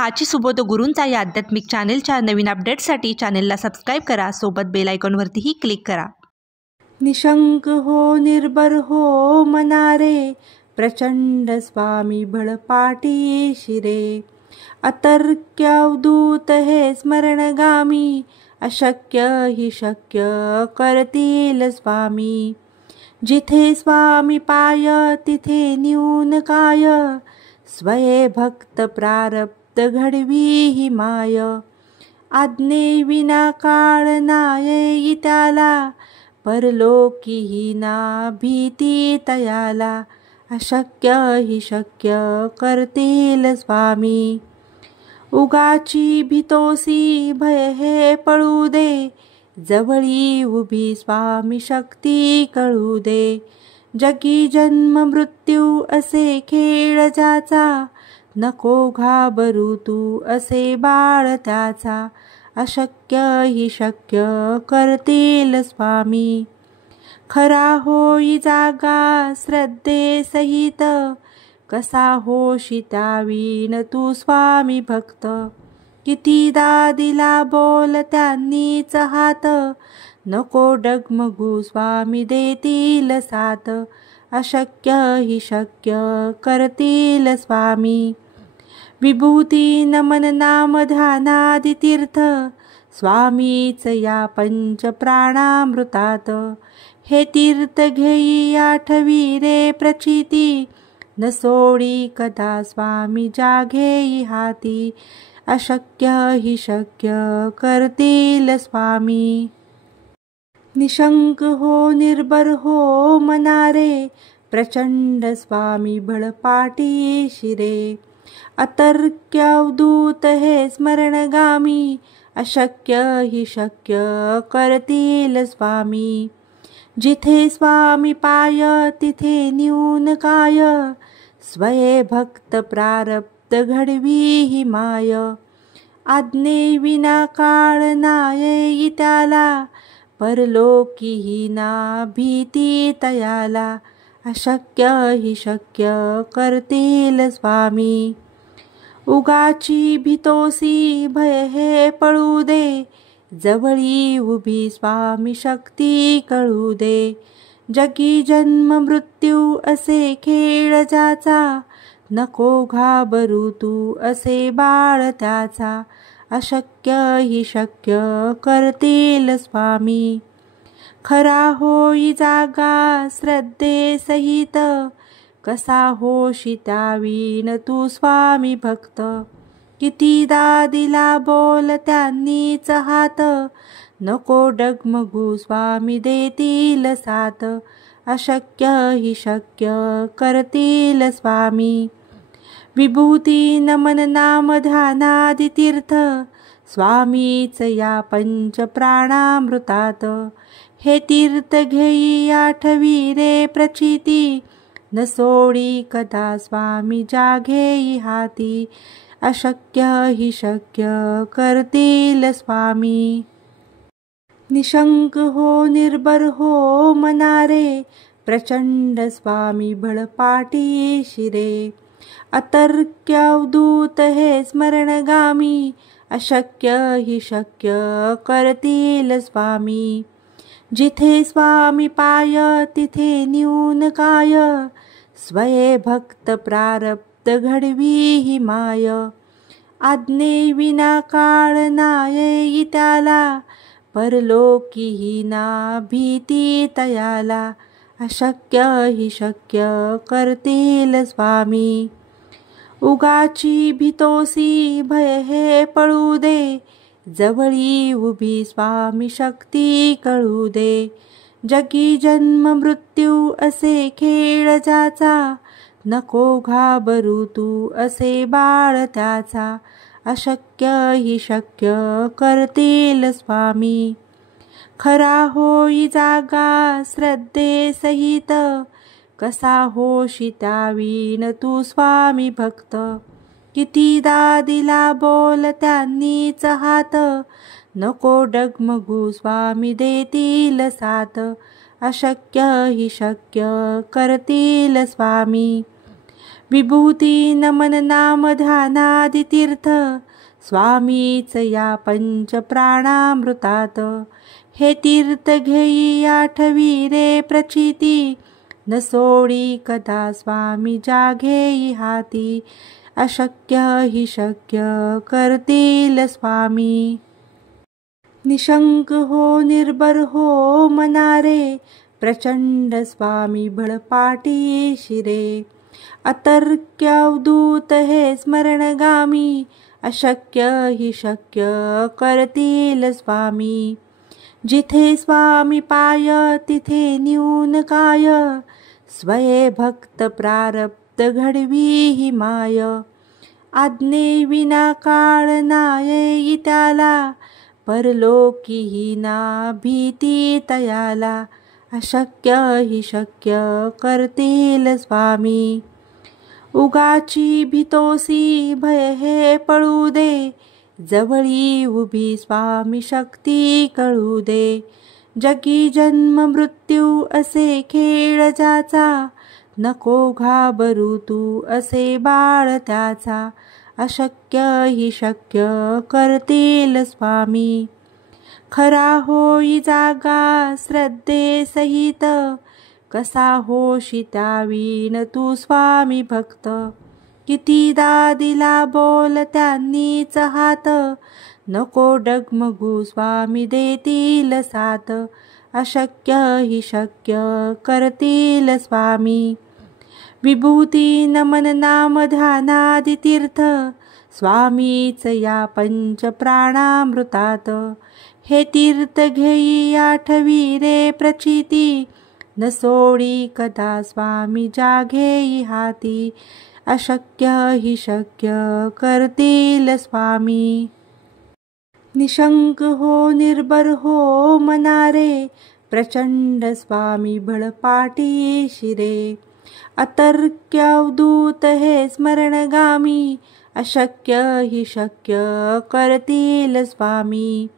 हाची सुबोध गुरूंचा या आध्यात्मिक चॅनेलच्या नवीन अपडेट्ससाठी चॅनेलला सबस्क्राईब करा, सोबत बेल आयकॉनवरतीही क्लिक करा. निशंक हो निर्भर हो मनारे, प्रचंड स्वामी बळपाटी शिरे. अतर्क्य अवधूत हे स्मरणगामी, अशक्य हि शक्य करतील स्वामी. जिथे स्वामी पाय तिथे न्यून काय, स्वये भक्त प्रारब्ध घडवी ही माय. आज्ञे विना काळ नाये त्याला, परलोकी ही ना भीती तयाला. अशक्य हि शक्य करतील स्वामी. उगाची भीतोसी भय हे पळू दे, जवळी उभी स्वामी शक्ती कळू दे. जगी जन्म मृत्यू असे खेळ ज्याचा, नको घाबरू तू असे बाळ त्याचा. अशक्य हि शक्य करतील स्वामी. खरा होई जागा श्रद्धे सहित, कसा होशी त्यावीन तू स्वामी भक्त. कितीदा दिला बोल त्यांनीच हात, नको डगमगू स्वामी देतील साथ. अशक्य हि शक्य करतील स्वामी. विभूती नमन नाम ध्यानादि तीर्थ, स्वामीच या पंच प्राणामृतात. हे तीर्थ घेई आठवी रे प्रचिती, न सोडी कदा स्वामी जाघेई हाती. अशक्य हि शक्य करतील स्वामी. निशंक हो निर्भर हो मनारे, प्रचंड स्वामी बळपाटी शिरे. अतर्क्य अवधूत हे स्मरणगामी, अशक्य हि शक्य करतील स्वामी. जिथे स्वामी पाय तिथे न्यून काय, स्वये भक्त प्रारब्ध घडवी ही माय. आज्ञे विना काळ नाये त्याला, परलोकी ही ना भीती तयाला. अशक्य हि शक्य करतील स्वामी. उगाची भीतोसी भय हे पळू दे, जवळी उभी स्वामी शक्ती कळू दे. जगी जन्म मृत्यू असे खेळ ज्याचा, नको घाबरू तू असे बाळ त्याचा. अशक्य हि शक्य करतील स्वामी. खरा होई जागा श्रद्धे सहित, कसा होशी त्यावीन तू स्वामी भक्त. कितीदा दिला बोल त्यांनीच हात, नको डगमगू स्वामी देतील साथ. अशक्य हि शक्य करतील स्वामी. विभूती नमन नाम ध्यानादि तीर्थ, स्वामीच या पंच प्राणामृतात. हे तीर्थ घेई आठवी रे प्रचिती, न सोडी कदा स्वामी जाघेई हाती. अशक्य हि शक्य करतील स्वामी. निशंक हो निर्भर हो मनारे, प्रचंड स्वामी बळपाटी शिरे. अतर्क्य अवधूत हे स्मरणगामी, अशक्य हि शक्य करतील स्वामी. जिथे स्वामी पाय तिथे न्यून काय, स्वये भक्त प्रारब्ध घडवी ही माय. आज्ञे विना काळ नाये त्याला, परलोकी ही ना भीती तयाला. अशक्य हि शक्य करतील स्वामी. उगाची भीतोसी भय हे पळू दे, जवळी उभी स्वामी शक्ती कळू दे. जगी जन्म मृत्यू असे खेळ ज्याचा, नको घाबरू तू असे बाळ त्याचा. अशक्य हि शक्य करतील स्वामी. खरा होई जागा श्रद्धे सहित, कसा होशी त्यावीन तू स्वामी भक्त. कितीदा दिला बोल त्यांनीच हात, नको डगमगू स्वामी देतील साथ. अशक्य हि शक्य करतील स्वामी. विभूती नमन नाम ध्यानादि तीर्थ स्वामीच या पंच प्राणामृतात। हे तीर्थ घेई आठवी रे प्रचिती न सोडी कदा स्वामी जाघेई हाती। अशक्य हि शक्य करतील स्वामी। निशंक हो निर्भर हो मनारे प्रचंड स्वामी बळपाटी शिरे। अतर्क्य अवधूत हे स्मरणगामी अशक्य हि शक्य करतील स्वामी। जिथे स्वामी पाय तिथे न्यून काय स्वये भक्त प्रारब्ध घडवी ही माय। आज्ञे विना काळ नाये त्याला परलोकी ही ना भीती तयाला। अशक्य हि शक्य करतील स्वामी। उगाची भीतोसी भय हे पळू दे जवळी उभी स्वामी शक्ती कळू दे। जगी जन्म मृत्यू असे खेळ ज्याचा नको घाबरू तू असे बाळ त्याचा। अशक्य हि शक्य करतील स्वामी। खरा होई जागा श्रद्धे सहित कसा होशी त्यावीन तू स्वामी भक्त। कितीदा दिला बोल त्यांनीच हात नको डगमगू स्वामी देतील साथ। अशक्य हि शक्य करतील स्वामी। विभूती नमन नाम ध्यानादि तीर्थ स्वामीच या पंच प्राणामृतात। हे तीर्थ घेई आठवी रे प्रचिती न सोडी कदा स्वामी जाघेई हाती। अशक्य हि शक्य करतील स्वामी। निशंक हो निर्भर हो मनारे प्रचंड स्वामी बळपाटी शिरे। अतर्क्य अवधूत हे स्मरणगामी अशक्य हि शक्य करतील स्वामी।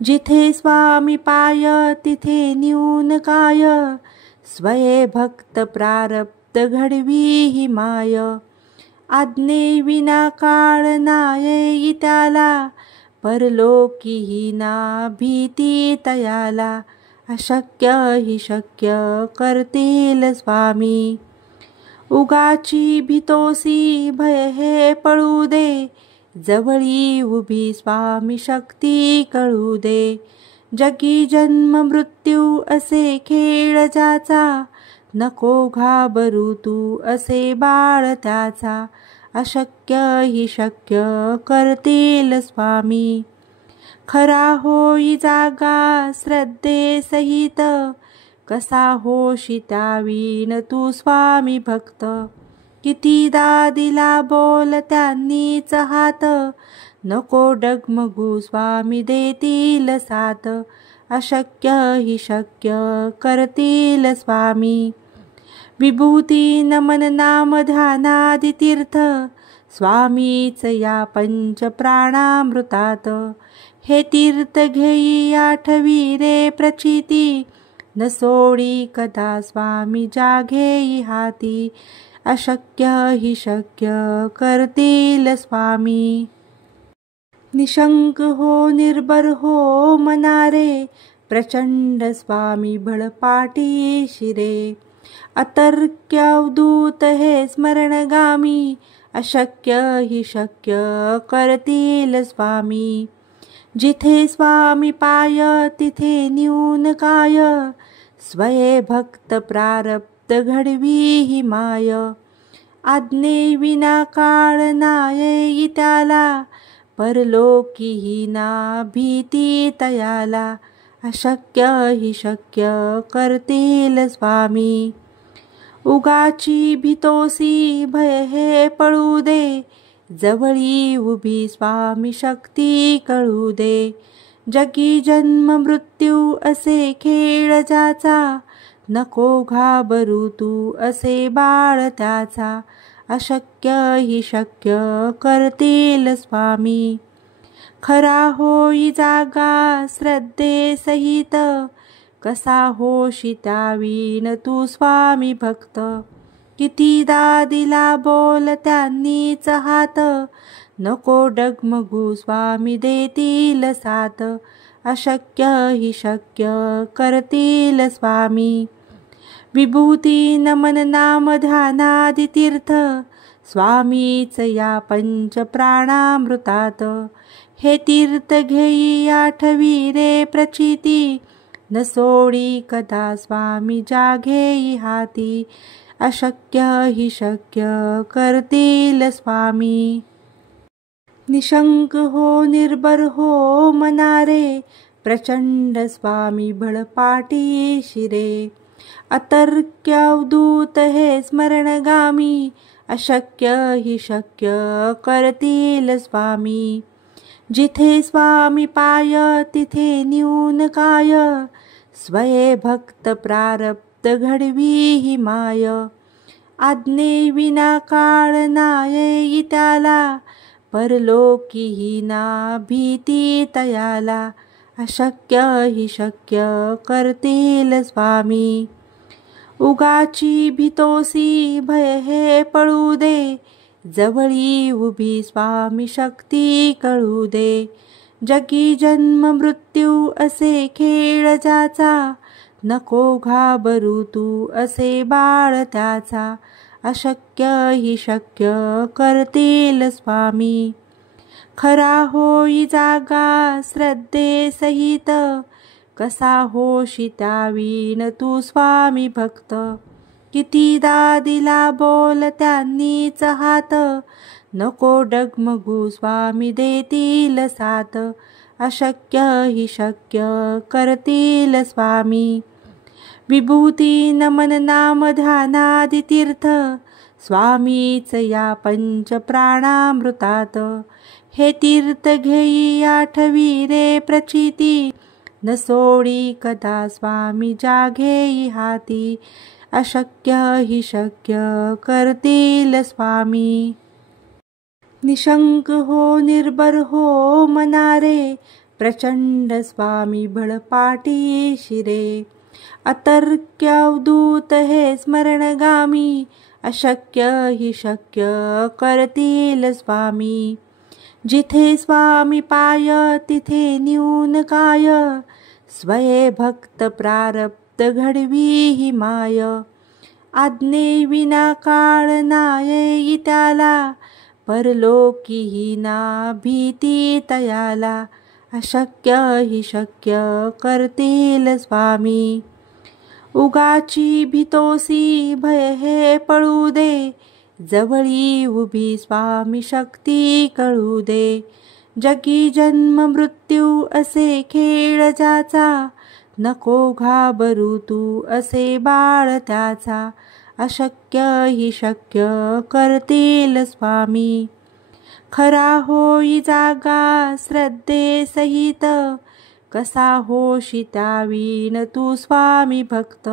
जिथे स्वामी पाय तिथे न्यून काय स्वये भक्त प्रारब्ध घडवी ही माय। आज्ञे विना काळ नाये त्याला परलोकी ही ना भीती तयाला। अशक्य हि शक्य करतील स्वामी। उगाची भीतोसी भय हे पळू दे जवळी उभी स्वामी शक्ती कळू दे। जगी जन्म मृत्यू असे खेळ ज्याचा नको घाबरू तू असे बाळ त्याचा। अशक्य हि शक्य करतील स्वामी। खरा होई जागा श्रद्धे सहित कसा होशी त्यावीन तू स्वामी भक्त। कितीदा दिला बोल त्यांनीच हात नको डगमगू स्वामी देतील साथ। अशक्य हि शक्य करतील स्वामी। विभूती नमन नाम ध्यानादि तीर्थ स्वामीच या पंच प्राणामृतात। हे तीर्थ घेई आठवी रे प्रचिती न सोडी कदा स्वामी जाघेई हाती। अशक्य हि शक्य करतील स्वामी। निशंक हो निर्भर हो मनारे प्रचंड स्वामी बळपाटी शिरे। अतर्क्य अवधूत हे स्मरणगामी अशक्य हि शक्य करतील स्वामी। जिथे स्वामी पाय तिथे न्यून काय स्वये भक्त प्रारब्ध घडवी ही माय। आज्ञे विना काळ नाये त्याला परलोकी ही ना भीती तयाला। अशक्य हि शक्य करतील स्वामी। उगाची भीतोसी भय हे पळू दे जवळी उभी स्वामी शक्ती कळू दे। जगी जन्म मृत्यू असे खेळ ज्याचा नको घाबरू तू असे बाळ त्याचा। अशक्य हि शक्य करतील स्वामी। खरा होई जागा श्रद्धे सहित कसा होशी त्यावीन तू स्वामी भक्त। कितीदा दिला बोल त्यांनीच हात, नको डगमगू स्वामी देतील साथ, अशक्य ही शक्य करतील स्वामी. विभूती नमन नाम ध्यानादि तीर्थ, स्वामीच या पंच प्राणामृतात. हे तीर्थ घेई आठवी रे प्रचिती, न सोडी कदा स्वामी जाघेई हाती, अशक्य ही शक्य करतील स्वामी. निशंक हो निर्भर हो मनारे, प्रचंड स्वामी बळपाटी शिरे. अतर्क्य अवधूत हे स्मरणगामी, अशक्य ही शक्य करतील स्वामी. जिथे स्वामी पाय तिथे न्यून काय, स्वये भक्त प्रारब्ध घडवी ही माय. आज्ञे विना काळ नाये त्याला, परलोकी ही ना भीती तयाला, अशक्य ही शक्य करतील स्वामी. उगाची भीतोसी भय हे पळू दे, जवळी उभी स्वामी शक्ती कळू दे. जगी जन्म मृत्यू असे खेळ ज्याचा, नको घाबरू तू असे बाळ त्याचा, अशक्य ही शक्य करतील स्वामी. खरा होई जागा श्रद्धे सहित, कसा होशी त्यावीन तू स्वामी भक्त. कितीदा दिला बोल त्यांनीच हात, नको डगमगू स्वामी देतील साथ, अशक्य ही शक्य करतील स्वामी. विभूती नमन नाम ध्यानादि तीर्थ, स्वामीच या पंच प्राणामृतात. हे तीर्थ घेई आठवी रे प्रचिती, न सोडी कदा स्वामी जाघेई हाती, अशक्य ही शक्य करतील स्वामी. निशंक हो निर्भर हो मनारे, प्रचंड स्वामी बळपाटी शिरे. अतर्क्य अवधूत हे स्मरणगामी, अशक्य ही शक्य करतील स्वामी. जिथे स्वामी पाय तिथे न्यून काय, स्वये भक्त प्रारब्ध घडवी ही माय. आज्ञे विना काळ नाये त्याला, परलोकी ही ना भीती तयाला, अशक्य ही शक्य करतील स्वामी. उगाची भीतोसी भय हे पळू दे, जवळी उभी स्वामी शक्ती कळू दे. जगी जन्म मृत्यू असे खेळ ज्याचा, नको घाबरू तू असे बाळ त्याचा, अशक्य ही शक्य करतील स्वामी. खरा होई जागा श्रद्धे सहित, कसा होशी त्यावीन तू स्वामी भक्त.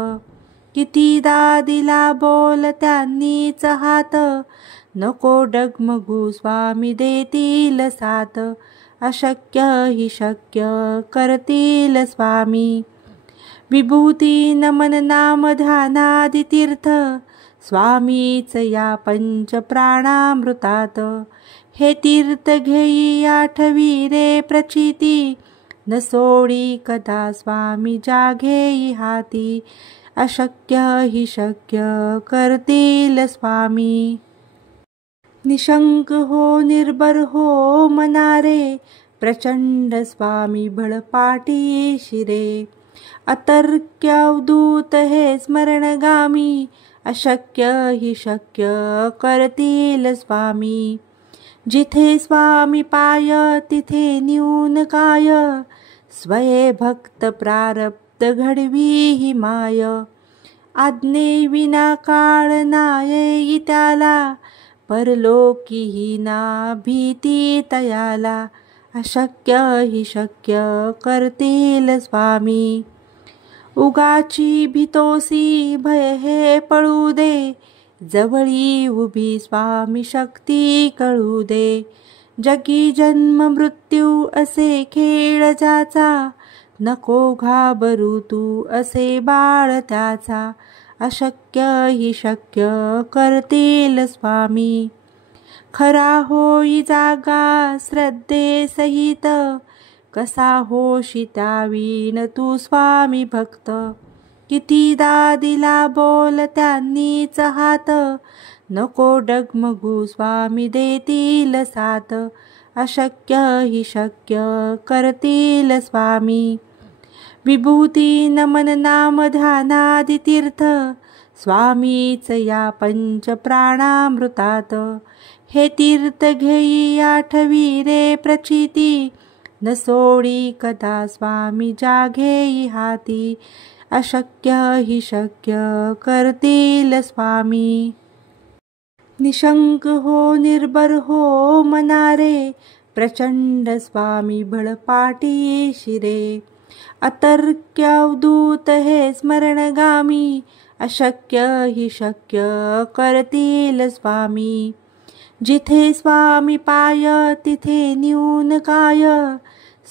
कितीदा दिला बोल त्यांनीच हात, नको डगमगू स्वामी देतील साथ, अशक्य ही शक्य करतील स्वामी. विभूती नमन नाम ध्यानादि तीर्थ, स्वामीच या पंच प्राणामृतात. हे तीर्थ घेई आठवी रे प्रचिती, न सोडी कदा स्वामी जाघेई हाती, अशक्य ही शक्य करतील स्वामी. निशंक हो निर्भर हो मनारे, प्रचंड स्वामी बळपाटी शिरे. अतर्क्य अवधूत हे स्मरणगामी, अशक्य ही शक्य करतील स्वामी. जिथे स्वामी पाय तिथे न्यून काय, स्वये भक्त प्रारब्ध घडवी ही माय. आज्ञे विना काळ नाये त्याला, परलोकी ही ना भीती तयाला, अशक्य ही शक्य करतील स्वामी. उगाची भीतोसी भय हे पळू दे, जवळी उभी स्वामी शक्ती कळू दे. जगी जन्म मृत्यू असे खेळ ज्याचा, नको घाबरू तू असे बाळ त्याचा, अशक्य ही शक्य करतील स्वामी. खरा होई जागा श्रद्धेसहित, कसा होशी त्यावीन तू स्वामी भक्त. कितीदा दिला बोल त्यांनीच हात, नको डगमगू स्वामी देतील साथ. अशक्य ही शक्य करतील स्वामी. विभूती नमन नाम ध्यानादि तीर्थ, स्वामीच या पंच प्राणामृतात. हे तीर्थ घेई आठवी रे प्रचिती, न सोडी कदा स्वामी जाघेई हाती. अशक्य ही शक्य करतील स्वामी. निशंक हो निर्भर हो मनारे, प्रचंड स्वामी बळपाटी शिरे. अतर्क्य अवधूत हे स्मरणगामी, अशक्य ही शक्य करतील स्वामी. जिथे स्वामी पाय तिथे न्यून काय,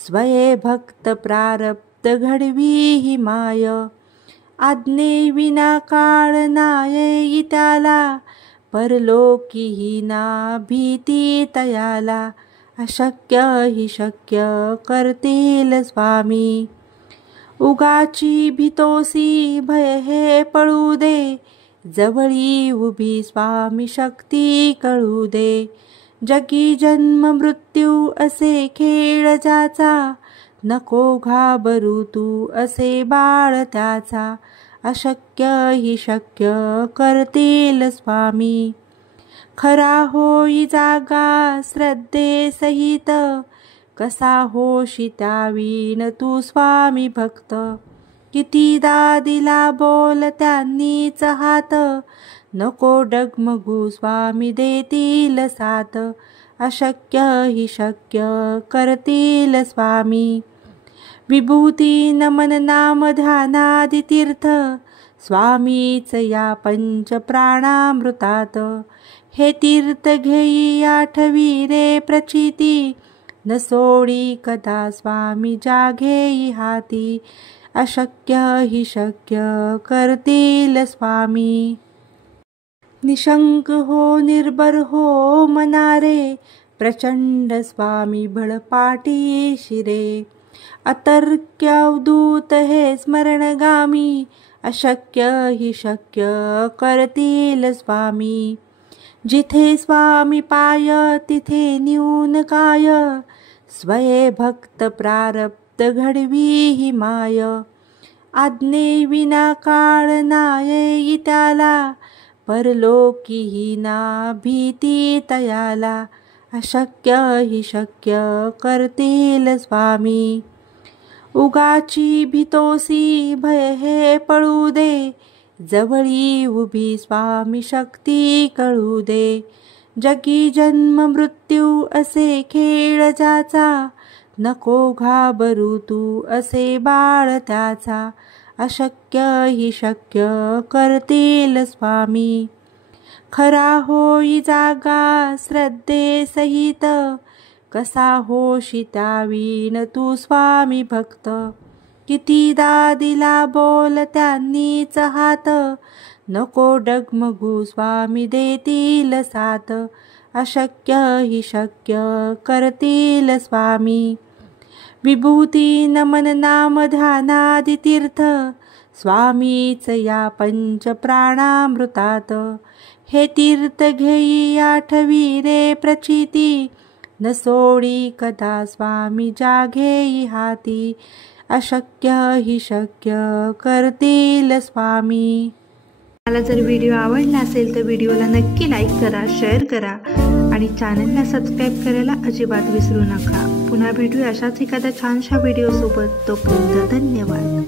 स्वये भक्त प्रारब्ध घडवी ही माय. आज्ञे विना काळ नाये त्याला, परलोकी ही ना भीती तयाला. अशक्य ही शक्य करतील स्वामी. उगाची भीतोसी भय हे पळू दे, जवळी उभी स्वामी शक्ती कळू दे. जगी जन्म मृत्यू असे खेळ ज्याचा, नको घाबरू तू असे बाळ त्याचा. अशक्य ही शक्य करतील स्वामी. खरा होई जागा श्रद्धेसहित, कसा होशी त्यावीन तू स्वामी भक्त. कितीदा दिला बोल त्यांनीच हात, नको डगमगू स्वामी देतील साथ. अशक्य ही शक्य करतील स्वामी. विभूती नमन नाम ध्यानादि तीर्थ, स्वामीच या पंच प्राणामृतात. हे तीर्थ घेई आठवी रे प्रचिती, न सोडी कदा स्वामी जाघेई हाती. अशक्य ही शक्य करतील स्वामी. निशंक हो निर्भर हो मनारे, प्रचंड स्वामी बळपाटी शिरे. अतर्क्य अवधूत हे स्मरणगामी, अशक्य ही शक्य करतील स्वामी. जिथे स्वामी पाय तिथे न्यून काय, स्वये भक्त प्रारब्ध घडवी ही माय. आज्ञे विना काळ नाये त्याला, परलोकी ही ना भीती तयाला. अशक्य ही शक्य करतील स्वामी. उगाची भीतोसी भय हे पळू दे, जवळी उभी स्वामी शक्ती कळू दे. जगी जन्म मृत्यू असे खेळ ज्याचा, नको घाबरू तू असे बाळ त्याचा. अशक्य ही शक्य करतील स्वामी. खरा होई जागा श्रद्धेसहित, कसा होशी त्यावीन तू स्वामी भक्त. कितीदा दिला बोल त्यांनीच हात, नको डगमगू स्वामी देतील साथ. अशक्य ही शक्य करतील स्वामी. विभूती नमन नाम ध्यानादि तीर्थ, स्वामीच या पंच प्राणामृतात. हे तीर्थ घेई आठवी रे प्रचिती, न सोडी कदा स्वामी जाघेई हाती. अशक्य ही शक्य करतील स्वामी. मला जर व्हिडिओ आवडला असेल तर व्हिडिओला नक्की लाईक करा, शेअर करा आणि चॅनलला सबस्क्राईब करायला अजिबात विसरू नका. पुन्हा भेटूया अशाच एखाद्या छानशा व्हिडिओसोबत. तोपर्यंत धन्यवाद.